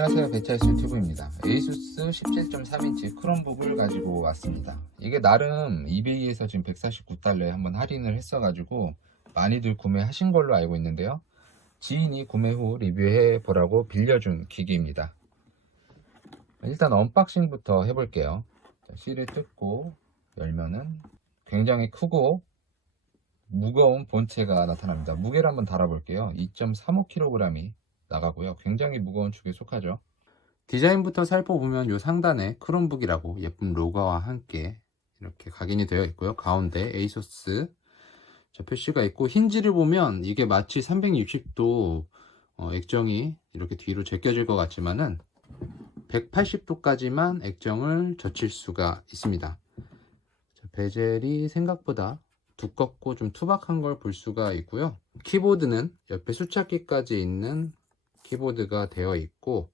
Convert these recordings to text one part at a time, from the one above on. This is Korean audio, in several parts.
안녕하세요. 배차이스 유튜브입니다. 에이수스 17.3인치 크롬북을 가지고 왔습니다. 이게 나름 이베이에서 지금 149달러에 한번 할인을 했어 가지고 많이들 구매하신 걸로 알고 있는데요. 지인이 구매 후 리뷰해 보라고 빌려준 기기입니다. 일단 언박싱부터 해볼게요. 자, 실을 뜯고 열면은 굉장히 크고 무거운 본체가 나타납니다. 무게를 한번 달아볼게요. 2.35kg이 나가고요. 굉장히 무거운 축에 속하죠. 디자인부터 살펴보면 요 상단에 크롬북이라고 예쁜 로고와 함께 이렇게 각인이 되어 있고요. 가운데 에이소스 저 표시가 있고 힌지를 보면 이게 마치 360도 어, 액정이 이렇게 뒤로 제껴질 것 같지만은 180도까지만 액정을 젖힐 수가 있습니다. 자, 베젤이 생각보다 두껍고 좀 투박한 걸 볼 수가 있고요. 키보드는 옆에 수착기까지 있는 키보드가 되어 있고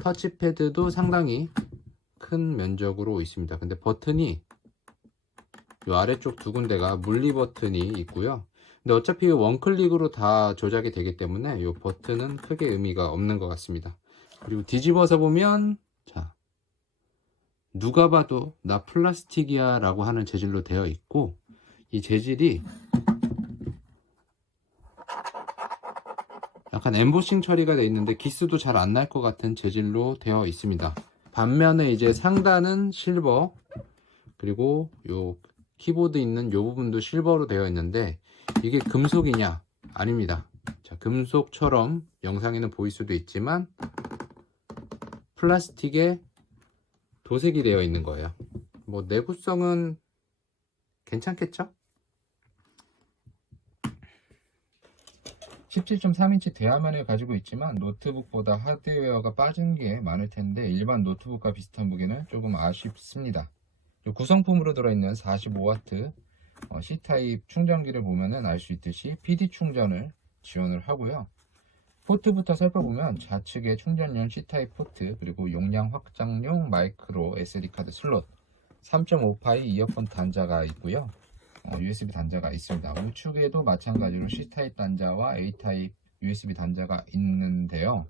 터치패드도 상당히 큰 면적으로 있습니다. 근데 버튼이 이 아래쪽 두 군데가 물리 버튼이 있고요. 근데 어차피 원클릭으로 다 조작이 되기 때문에 이 버튼은 크게 의미가 없는 것 같습니다. 그리고 뒤집어서 보면 자 누가 봐도 나 플라스틱이야 라고 하는 재질로 되어 있고 이 재질이 약간 엠보싱 처리가 되어 있는데 기스도 잘 안 날 것 같은 재질로 되어 있습니다. 반면에 이제 상단은 실버 그리고 요 키보드 있는 요 부분도 실버로 되어 있는데 이게 금속이냐? 아닙니다. 자, 금속처럼 영상에는 보일 수도 있지만 플라스틱에 도색이 되어 있는 거예요. 뭐 내구성은 괜찮겠죠? 17.3인치 대화면을 가지고 있지만 노트북보다 하드웨어가 빠진 게 많을 텐데 일반 노트북과 비슷한 무게는 조금 아쉽습니다. 구성품으로 들어있는 45W 어, C타입 충전기를 보면은 알 수 있듯이 PD 충전을 지원을 하고요. 포트부터 살펴보면 좌측에 충전용 C타입 포트 그리고 용량 확장용 마이크로 SD카드 슬롯 3.5파이 이어폰 단자가 있고요. 어, USB 단자가 있습니다. 우측에도 마찬가지로 C타입 단자와 A타입 USB 단자가 있는데요.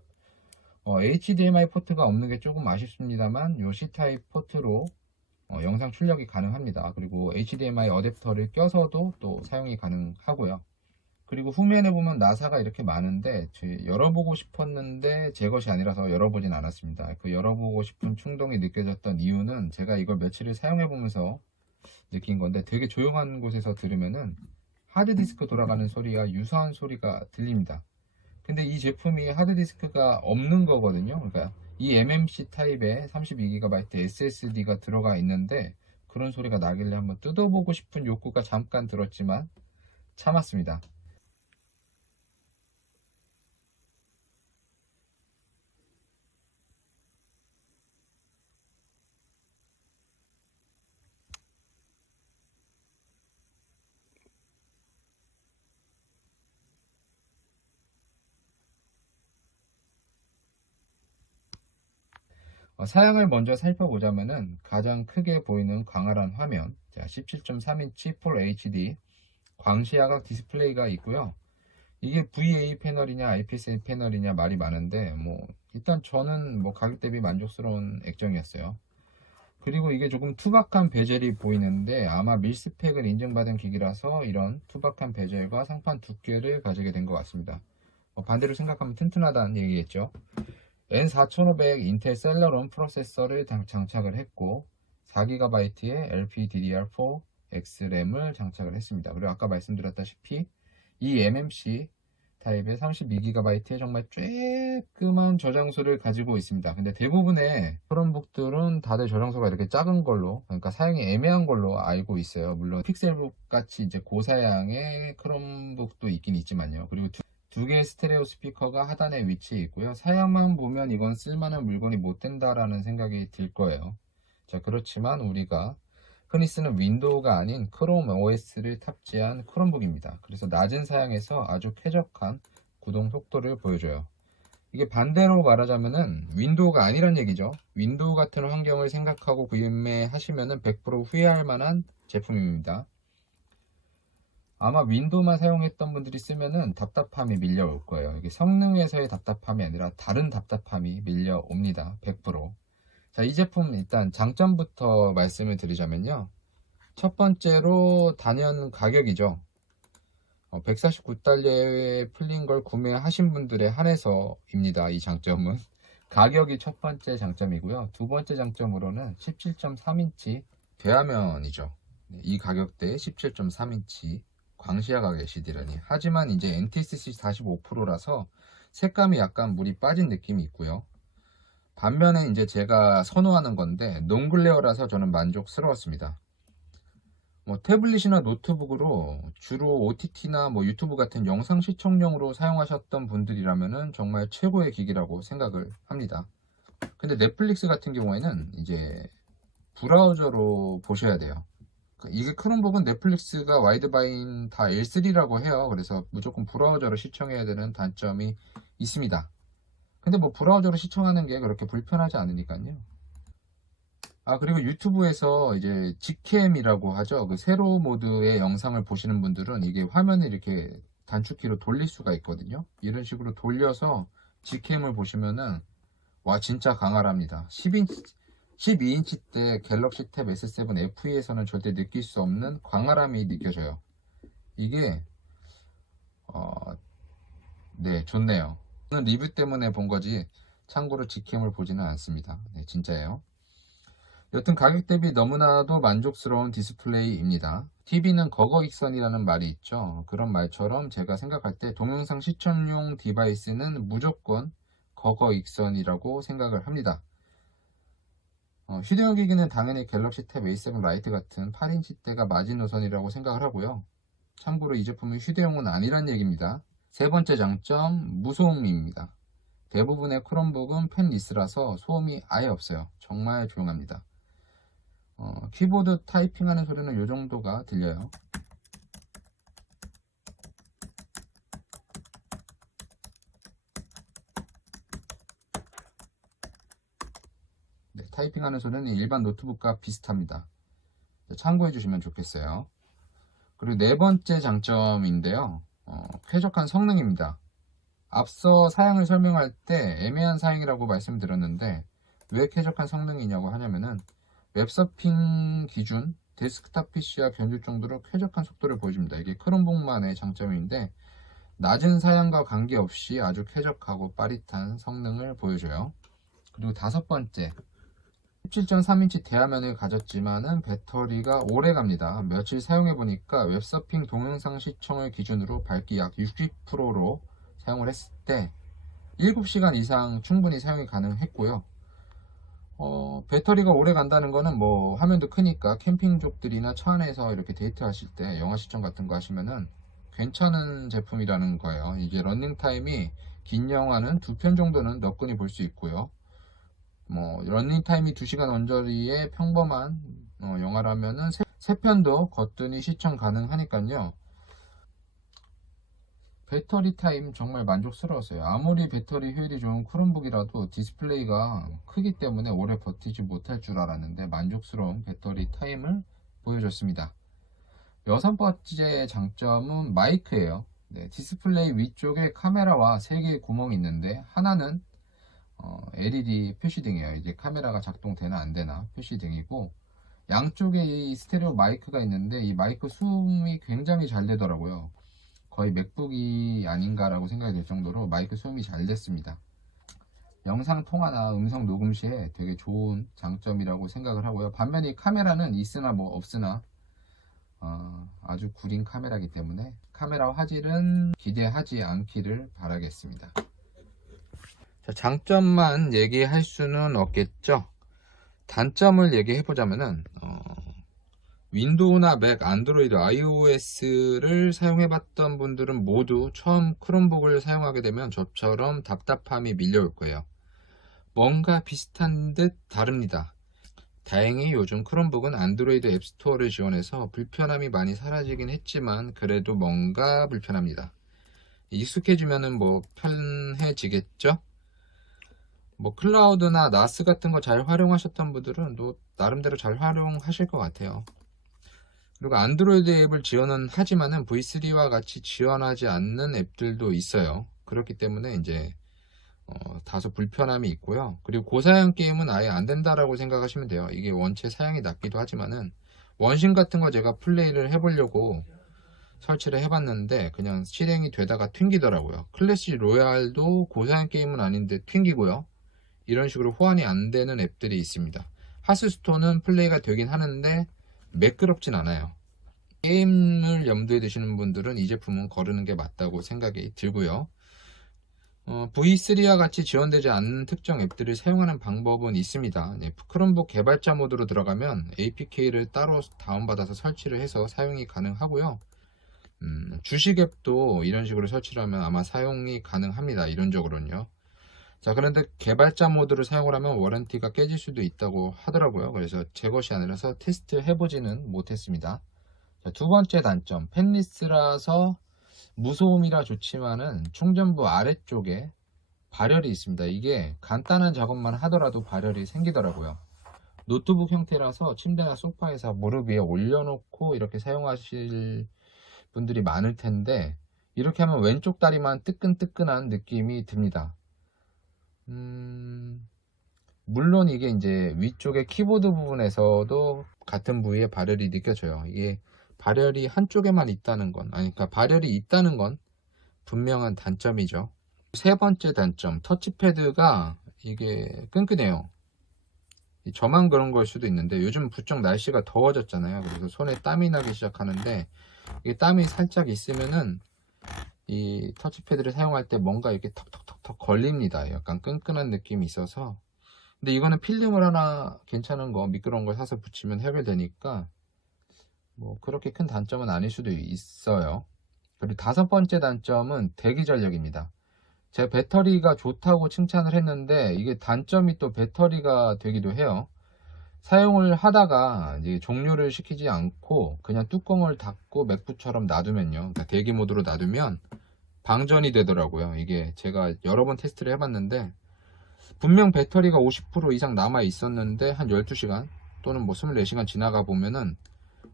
어, HDMI 포트가 없는 게 조금 아쉽습니다만 이 C타입 포트로 어, 영상 출력이 가능합니다. 그리고 HDMI 어댑터를 껴서도 또 사용이 가능하고요. 그리고 후면에 보면 나사가 이렇게 많은데 열어보고 싶었는데 제 것이 아니라서 열어보진 않았습니다. 그 열어보고 싶은 충동이 느껴졌던 이유는 제가 이걸 며칠을 사용해보면서 느낀 건데 되게 조용한 곳에서 들으면은 하드디스크 돌아가는 소리와 유사한 소리가 들립니다. 근데 이 제품이 하드디스크가 없는 거거든요. 그러니까 이 MMC 타입의 32GB SSD가 들어가 있는데 그런 소리가 나길래 한번 뜯어보고 싶은 욕구가 잠깐 들었지만 참았습니다. 사양을 먼저 살펴보자면은 가장 크게 보이는 광활한 화면 자, 17.3인치 풀 HD 광시야각 디스플레이가 있고요. 이게 VA 패널이냐 IPS 패널이냐 말이 많은데 뭐 일단 저는 뭐 가격 대비 만족스러운 액정이었어요. 그리고 이게 조금 투박한 베젤이 보이는데 아마 밀스펙을 인증받은 기기라서 이런 투박한 베젤과 상판 두께를 가지게 된 것 같습니다. 어, 반대로 생각하면 튼튼하다는 얘기겠죠 N4500 인텔 셀러론 프로세서를 장착을 했고 4GB의 LPDDR4 X램을 장착을 했습니다. 그리고 아까 말씀드렸다시피 이 MMC 타입의 32GB의 정말 쬐끄만 저장소를 가지고 있습니다. 근데 대부분의 크롬북들은 다들 저장소가 이렇게 작은 걸로 그러니까 사용이 애매한 걸로 알고 있어요. 물론 픽셀북 같이 이제 고사양의 크롬북도 있긴 있지만요. 그리고 두, 두 개의 스테레오 스피커가 하단에 위치해 있고요. 사양만 보면 이건 쓸만한 물건이 못 된다라는 생각이 들 거예요. 자, 그렇지만 우리가 흔히 쓰는 윈도우가 아닌 크롬 OS를 탑재한 크롬북입니다. 그래서 낮은 사양에서 아주 쾌적한 구동 속도를 보여줘요. 이게 반대로 말하자면은 윈도우가 아니란 얘기죠. 윈도우 같은 환경을 생각하고 구매하시면은 100% 후회할 만한 제품입니다. 아마 윈도우만 사용했던 분들이 쓰면은 답답함이 밀려올 거예요. 이게 성능에서의 답답함이 아니라 다른 답답함이 밀려옵니다. 100%. 자, 이 제품 일단 장점부터 말씀을 드리자면요. 첫 번째로 단연 가격이죠. 149달러에 풀린 걸 구매하신 분들에 한해서입니다. 이 장점은. 가격이 첫 번째 장점이고요. 두 번째 장점으로는 17.3인치 대화면이죠. 네, 이 가격대에 17.3인치 광시야각 LCD라니. 하지만 이제 NTSC 45%라서 색감이 약간 물이 빠진 느낌이 있고요. 반면에 이제 제가 선호하는 건데 농글레어라서 저는 만족스러웠습니다. 뭐 태블릿이나 노트북으로 주로 OTT나 뭐 유튜브 같은 영상 시청용으로 사용하셨던 분들이라면은 정말 최고의 기기라고 생각을 합니다. 근데 넷플릭스 같은 경우에는 이제 브라우저로 보셔야 돼요. 이게 크롬북은 넷플릭스가 와이드바인 다 L3라고 해요. 그래서 무조건 브라우저로 시청해야 되는 단점이 있습니다. 근데 뭐 브라우저로 시청하는 게 그렇게 불편하지 않으니까요. 아 그리고 유튜브에서 이제 직캠이라고 하죠. 그 세로 모드의 영상을 보시는 분들은 이게 화면을 이렇게 단축키로 돌릴 수가 있거든요. 이런 식으로 돌려서 직캠을 보시면은 와 진짜 강할합니다. 10인치 12인치 대 갤럭시 탭 S7 FE에서는 절대 느낄 수 없는 광활함이 느껴져요. 이게 어, 네 좋네요. 저는 리뷰 때문에 본 거지 참고로 직캠을 보지는 않습니다. 네 진짜예요. 여튼 가격 대비 너무나도 만족스러운 디스플레이입니다. TV는 거거익선이라는 말이 있죠. 그런 말처럼 제가 생각할 때 동영상 시청용 디바이스는 무조건 거거익선이라고 생각을 합니다. 어, 휴대용 기기는 당연히 갤럭시 탭 A7 라이트 같은 8인치대가 마지노선이라고 생각을 하고요. 참고로 이 제품은 휴대용은 아니란 얘기입니다. 세 번째 장점, 무소음입니다. 대부분의 크롬북은 펜 리스라서 소음이 아예 없어요. 정말 조용합니다. 어, 키보드 타이핑하는 소리는 이 정도가 들려요. 네, 타이핑하는 소리는 일반 노트북과 비슷합니다. 참고해 주시면 좋겠어요. 그리고 네 번째 장점인데요. 어, 쾌적한 성능입니다. 앞서 사양을 설명할 때 애매한 사양이라고 말씀드렸는데 왜 쾌적한 성능이냐고 하냐면은 웹서핑 기준 데스크탑 PC와 견줄 정도로 쾌적한 속도를 보여줍니다. 이게 크롬북만의 장점인데 낮은 사양과 관계없이 아주 쾌적하고 빠릿한 성능을 보여줘요. 그리고 다섯 번째 17.3인치 대화면을 가졌지만은 배터리가 오래 갑니다. 며칠 사용해 보니까 웹서핑 동영상 시청을 기준으로 밝기 약 60%로 사용을 했을 때 7시간 이상 충분히 사용이 가능했고요. 어, 배터리가 오래 간다는 거는 뭐 화면도 크니까 캠핑족들이나 차 안에서 이렇게 데이트 하실 때 영화 시청 같은 거 하시면은 괜찮은 제품이라는 거예요. 이게 런닝 타임이 긴 영화는 두 편 정도는 너끈히 볼 수 있고요. 뭐 런닝 타임이 2시간 언저리의 평범한 어, 영화라면은 세, 세 편도 거뜬히 시청 가능하니까요. 배터리 타임 정말 만족스러웠어요. 아무리 배터리 효율이 좋은 크롬북이라도 디스플레이가 크기 때문에 오래 버티지 못할 줄 알았는데 만족스러운 배터리 타임을 보여줬습니다. 여섯 번째 장점은 마이크예요. 네, 디스플레이 위쪽에 카메라와 세 개의 구멍이 있는데 하나는 어, LED 표시등이에요. 이제 카메라가 작동되나 안 되나 표시등이고 양쪽에 이 스테레오 마이크가 있는데 이 마이크 수음이 굉장히 잘 되더라고요. 거의 맥북이 아닌가라고 생각이 될 정도로 마이크 소음이 잘 됐습니다. 영상 통화나 음성 녹음 시에 되게 좋은 장점이라고 생각을 하고요. 반면에 카메라는 있으나 뭐 없으나 어, 아주 구린 카메라이기 때문에 카메라 화질은 기대하지 않기를 바라겠습니다. 자, 장점만 얘기할 수는 없겠죠. 단점을 얘기해 보자면은 어, 윈도우나 맥, 안드로이드, iOS를 사용해 봤던 분들은 모두 처음 크롬북을 사용하게 되면 저처럼 답답함이 밀려올 거예요. 뭔가 비슷한 듯 다릅니다. 다행히 요즘 크롬북은 안드로이드 앱스토어를 지원해서 불편함이 많이 사라지긴 했지만 그래도 뭔가 불편합니다. 익숙해지면은 뭐 편해지겠죠? 뭐 클라우드나 나스 같은 거 잘 활용하셨던 분들은 또 나름대로 잘 활용하실 것 같아요. 그리고 안드로이드 앱을 지원은 하지만은 V3와 같이 지원하지 않는 앱들도 있어요. 그렇기 때문에 이제 어, 다소 불편함이 있고요. 그리고 고사양 게임은 아예 안 된다라고 생각하시면 돼요. 이게 원체 사양이 낮기도 하지만은 원신 같은 거 제가 플레이를 해보려고 설치를 해봤는데 그냥 실행이 되다가 튕기더라고요. 클래시 로얄도 고사양 게임은 아닌데 튕기고요. 이런 식으로 호환이 안 되는 앱들이 있습니다. 하스스톤은 플레이가 되긴 하는데 매끄럽진 않아요. 게임을 염두에 두시는 분들은 이 제품은 거르는 게 맞다고 생각이 들고요. 어, V3와 같이 지원되지 않는 특정 앱들을 사용하는 방법은 있습니다. 네, 크롬북 개발자 모드로 들어가면 APK를 따로 다운받아서 설치를 해서 사용이 가능하고요. 음, 주식 앱도 이런 식으로 설치를 하면 아마 사용이 가능합니다. 이론적으로는요. 자, 그런데 개발자 모드를 사용을 하면 워런티가 깨질 수도 있다고 하더라고요. 그래서 제 것이 아니라서 테스트 해보지는 못했습니다. 자, 두 번째 단점, 펜리스라서 무소음이라 좋지만은 충전부 아래쪽에 발열이 있습니다. 이게 간단한 작업만 하더라도 발열이 생기더라고요. 노트북 형태라서 침대나 소파에서 무릎 위에 올려놓고 이렇게 사용하실 분들이 많을 텐데 이렇게 하면 왼쪽 다리만 뜨끈뜨끈한 느낌이 듭니다. 음, 물론 이게 이제 위쪽에 키보드 부분에서도 같은 부위에 발열이 느껴져요. 이게 발열이 한쪽에만 있다는 건, 아니, 그러니까 발열이 있다는 건 분명한 단점이죠. 세 번째 단점, 터치패드가 이게 끈끈해요. 저만 그런 걸 수도 있는데 요즘 부쩍 날씨가 더워졌잖아요. 그래서 손에 땀이 나기 시작하는데 이게 땀이 살짝 있으면은 이 터치패드를 사용할 때 뭔가 이렇게 턱턱 턱턱 걸립니다. 약간 끈끈한 느낌이 있어서. 근데 이거는 필름을 하나 괜찮은 거 미끄러운 걸 사서 붙이면 해결되니까 뭐 그렇게 큰 단점은 아닐 수도 있어요. 그리고 다섯 번째 단점은 대기 전력입니다. 제 배터리가 좋다고 칭찬을 했는데 이게 단점이 또 배터리가 되기도 해요. 사용을 하다가 이제 종료를 시키지 않고 그냥 뚜껑을 닫고 맥부처럼 놔두면요. 그러니까 대기 모드로 놔두면 방전이 되더라고요. 이게 제가 여러 번 테스트를 해봤는데 분명 배터리가 50% 이상 남아 있었는데 한 12시간 또는 뭐 24시간 지나가 보면은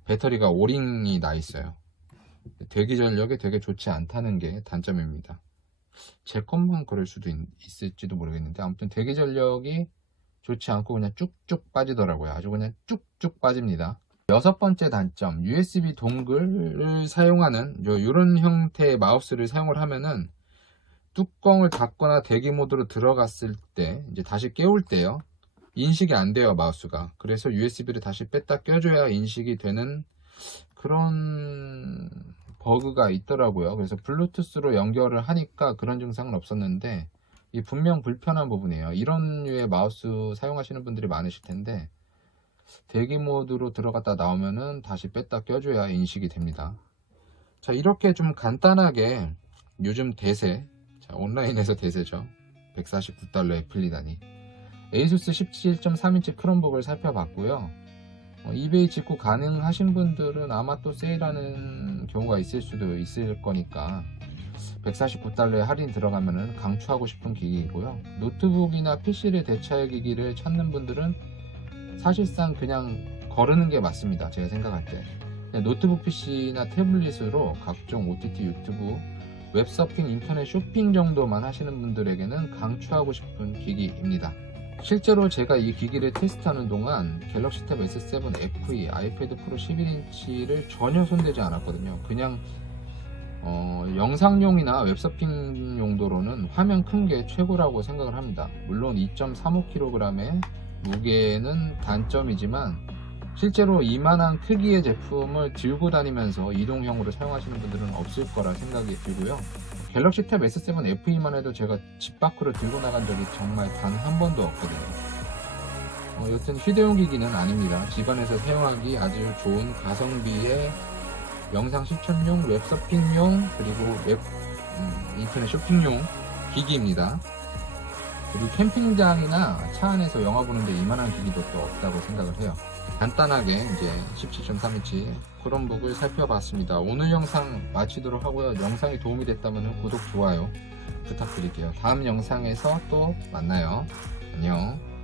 배터리가 오링이 나 있어요. 대기 전력이 되게 좋지 않다는 게 단점입니다. 제 것만 그럴 수도 있, 있을지도 모르겠는데 아무튼 대기 전력이 좋지 않고 그냥 쭉쭉 빠지더라고요. 아주 그냥 쭉쭉 빠집니다. 여섯 번째 단점, USB 동글을 사용하는 요, 이런 형태의 마우스를 사용을 하면은 뚜껑을 닫거나 대기 모드로 들어갔을 때 이제 다시 깨울 때요. 인식이 안 돼요, 마우스가. 그래서 USB를 다시 뺐다 껴줘야 인식이 되는 그런 버그가 있더라고요. 그래서 블루투스로 연결을 하니까 그런 증상은 없었는데 이 분명 불편한 부분이에요. 이런 류의 마우스 사용하시는 분들이 많으실 텐데 대기 모드로 들어갔다 나오면은 다시 뺐다 껴줘야 인식이 됩니다. 자, 이렇게 좀 간단하게 요즘 대세, 자, 온라인에서 대세죠. 149달러에 풀리다니. 에이수스 17.3인치 크롬북을 살펴봤고요. 어, 이베이 직구 가능하신 분들은 아마 또 세일하는 경우가 있을 수도 있을 거니까 149달러에 할인 들어가면은 강추하고 싶은 기기이고요. 노트북이나 PC를 대체할 기기를 찾는 분들은 사실상 그냥 거르는 게 맞습니다. 제가 생각할 때. 노트북 PC나 태블릿으로 각종 OTT 유튜브, 웹서핑, 인터넷 쇼핑 정도만 하시는 분들에게는 강추하고 싶은 기기입니다. 실제로 제가 이 기기를 테스트하는 동안 갤럭시 탭 S7 FE, 아이패드 프로 11인치를 전혀 손대지 않았거든요. 그냥 어, 영상용이나 웹서핑 용도로는 화면 큰 게 최고라고 생각을 합니다. 물론 2.35kg의 무게는 단점이지만 실제로 이만한 크기의 제품을 들고 다니면서 이동형으로 사용하시는 분들은 없을 거라 생각이 들고요. 갤럭시 탭 S7 FE만 해도 제가 집 밖으로 들고 나간 적이 정말 단 한 번도 없거든요. 어, 여튼 휴대용 기기는 아닙니다. 집안에서 사용하기 아주 좋은 가성비의 영상 시청용, 웹서핑용, 그리고 웹 음, 인터넷 쇼핑용 기기입니다. 그리고 캠핑장이나 차 안에서 영화 보는데 이만한 기기도 또 없다고 생각을 해요. 간단하게 이제 17.3인치 크롬북을 살펴봤습니다. 오늘 영상 마치도록 하고요. 영상이 도움이 됐다면 구독, 좋아요 부탁드릴게요. 다음 영상에서 또 만나요. 안녕.